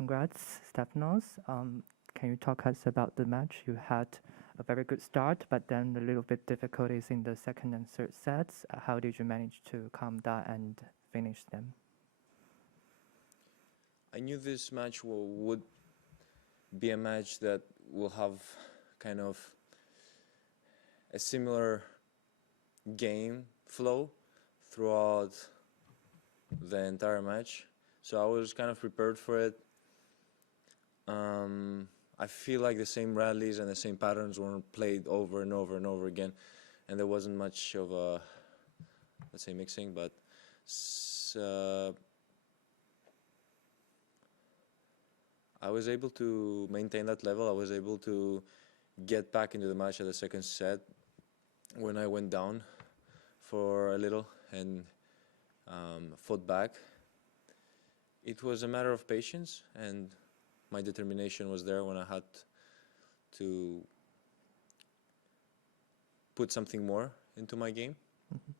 congrats, Stefanos. Can you talk us about the match? You had a very good start, but then a little bit difficulties in the second and third sets. How did you manage to calm down and finish them? I knew this match would be a match that will have kind of a similar game flow throughout the entire match. So I was kind of prepared for it. I feel like the same rallies and the same patterns were played over and over and over again, and there wasn't much of a, let's say, mixing, but I was able to maintain that level. I was able to get back into the match at the second set when I went down for a little and fought back. It was a matter of patience, and my determination was there when I had to put something more into my game. Mm-hmm.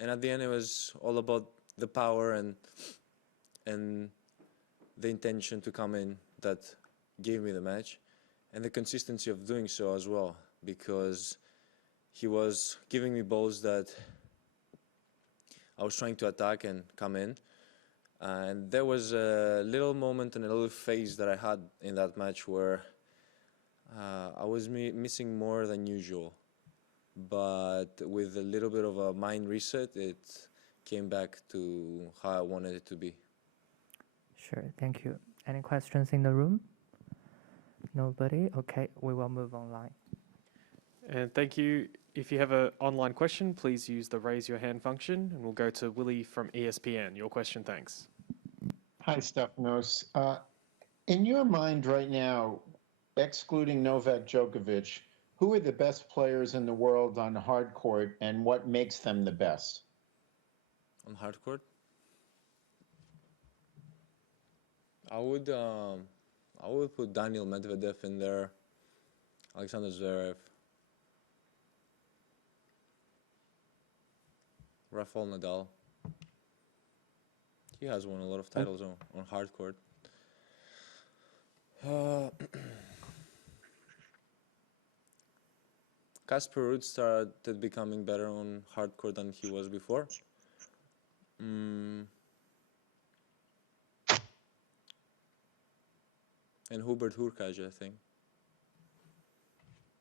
And at the end, it was all about the power and the intention to come in that gave me the match, and the consistency of doing so as well, because he was giving me balls that I was trying to attack and come in. And there was a little moment and a little phase that I had in that match where I was missing more than usual. But with a little bit of a mind reset, it came back to how I wanted it to be. Sure, thank you. Any questions in the room? Nobody? Okay, we will move online. And thank you. If you have an online question, please use the raise your hand function, and we'll go to Willie from ESPN. Your question, thanks. Hi, Stefanos. In your mind right now, excluding Novak Djokovic, who are the best players in the world on hard court, and what makes them the best? On hard court? I would put Daniil Medvedev in there, Alexander Zverev, Rafael Nadal. He has won a lot of titles on hard court. Casper Ruud started becoming better on hard court than he was before. And Hubert Hurkacz, I think.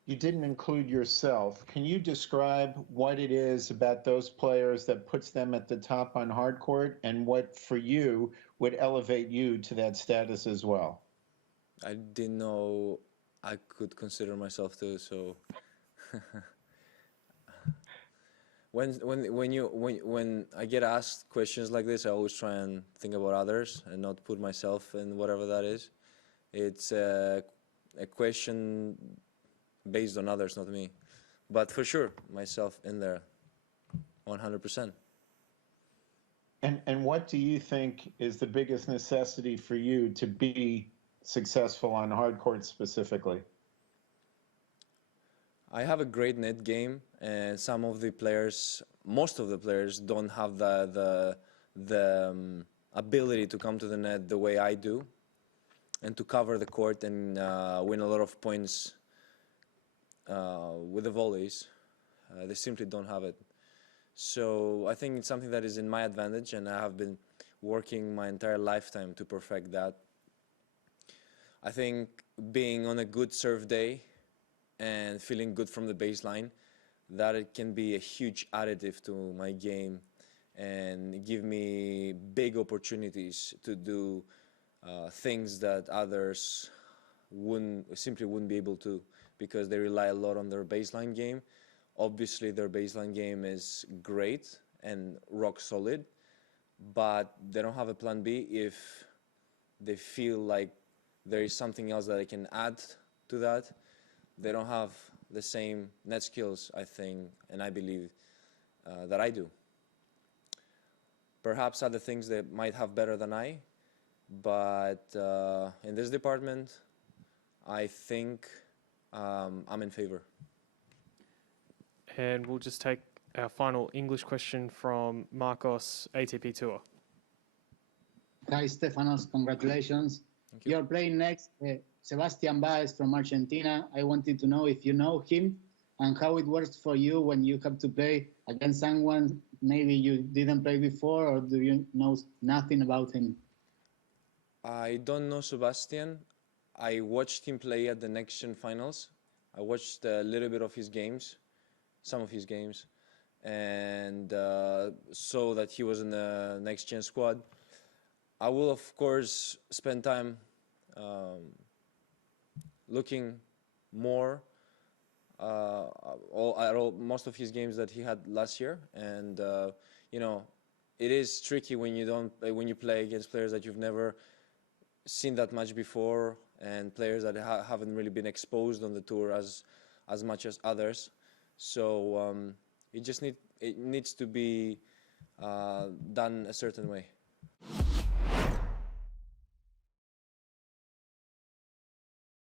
You didn't include yourself. Can you describe what it is about those players that puts them at the top on hard court, and what for you would elevate you to that status as well? I didn't know I could consider myself too, so when I get asked questions like this, I always try and think about others and not put myself in whatever that is. It's a question based on others, not me. But for sure, myself in there, 100%. And what do you think is the biggest necessity for you to be successful on hard court specifically? I have a great net game, and most of the players don't have the ability to come to the net the way I do, and to cover the court and win a lot of points with the volleys. They simply don't have it. So I think it's something that is in my advantage, and I have been working my entire lifetime to perfect that. I think being on a good serve day and feeling good from the baseline, that it can be a huge additive to my game and give me big opportunities to do things that others simply wouldn't be able to, because they rely a lot on their baseline game. Obviously, their baseline game is great and rock solid, but they don't have a plan B if they feel like there is something else that they can add to that. They don't have the same net skills, I think, and I believe that I do. Perhaps other things they might have better than I, but in this department, I think I'm in favor. And we'll just take our final English question from Marcos, ATP Tour. Hi, Stefanos. Congratulations. Thank you. You're playing next Sebastian Baez from Argentina. I wanted to know if you know him and how it works for you when you have to play against someone maybe you didn't play before, or do you know nothing about him? I don't know Sebastian. I watched him play at the Next Gen finals. I watched a little bit of his games, some of his games, and saw that he was in the Next Gen squad. I will, of course, spend time looking more most of his games that he had last year, and you know, it is tricky when you play against players that you've never seen that much before, and players that haven't really been exposed on the tour as much as others. So it needs to be done a certain way.